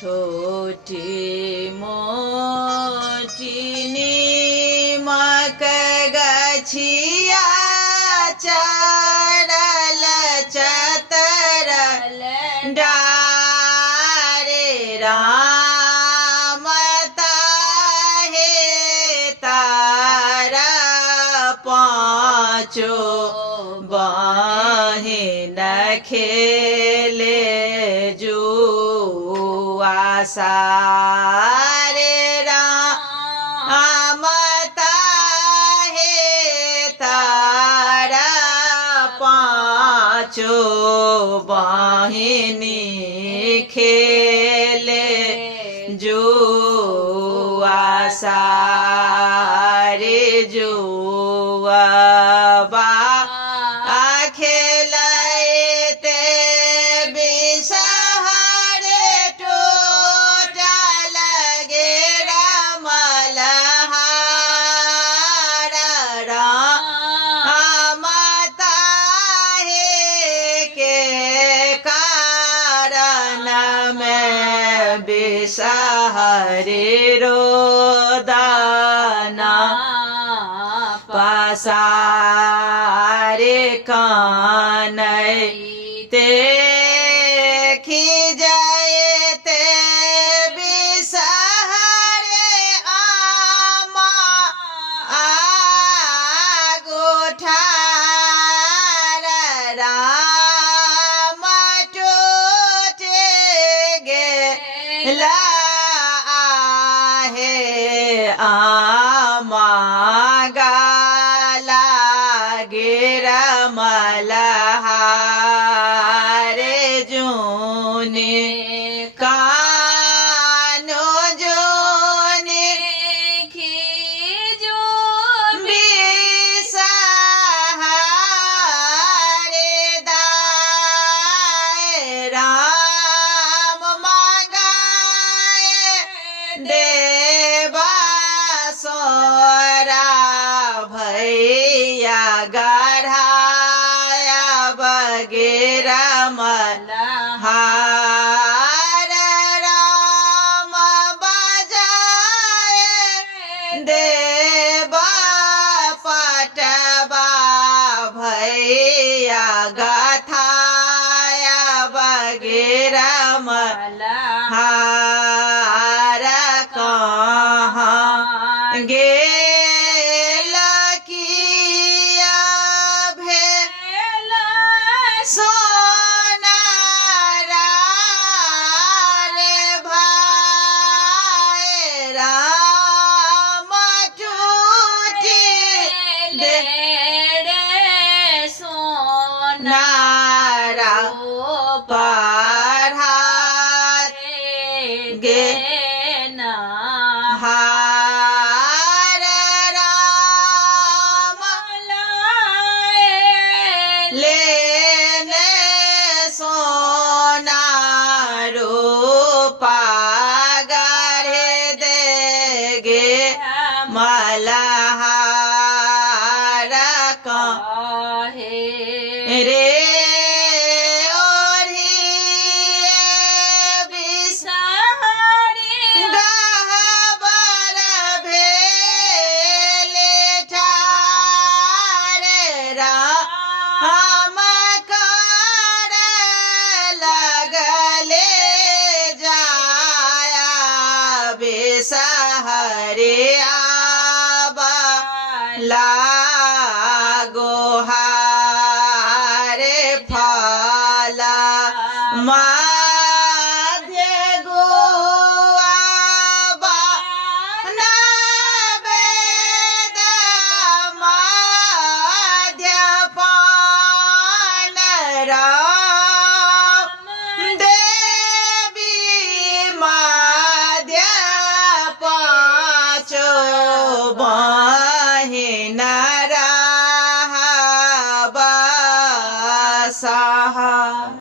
छोटी मोटी नीमक गछिया चरल चतरल डारे राम ताहे तारा पाँचो बहिन खेले जुआ सारे राम ताहे तारा पाँचो बहिनी खेले जुआ सारे जुआ बा खेलते बिषहरे टूटल गे रमलहार राम ताहे के कारण में बिषहरे रोदना पसारे कानते खिजते बिषहरे आमा आगुठार राम टूटे गेला आहे आमा मलहारे जूने कानो जूने खीजो बिषहरे दाए राम मांगाए देवा सोरा भैया गढ़ाया बगेरा मलहार राम बजाए देवा पटवा भैया गथाया बगेरा मलहार कहाँ गे हम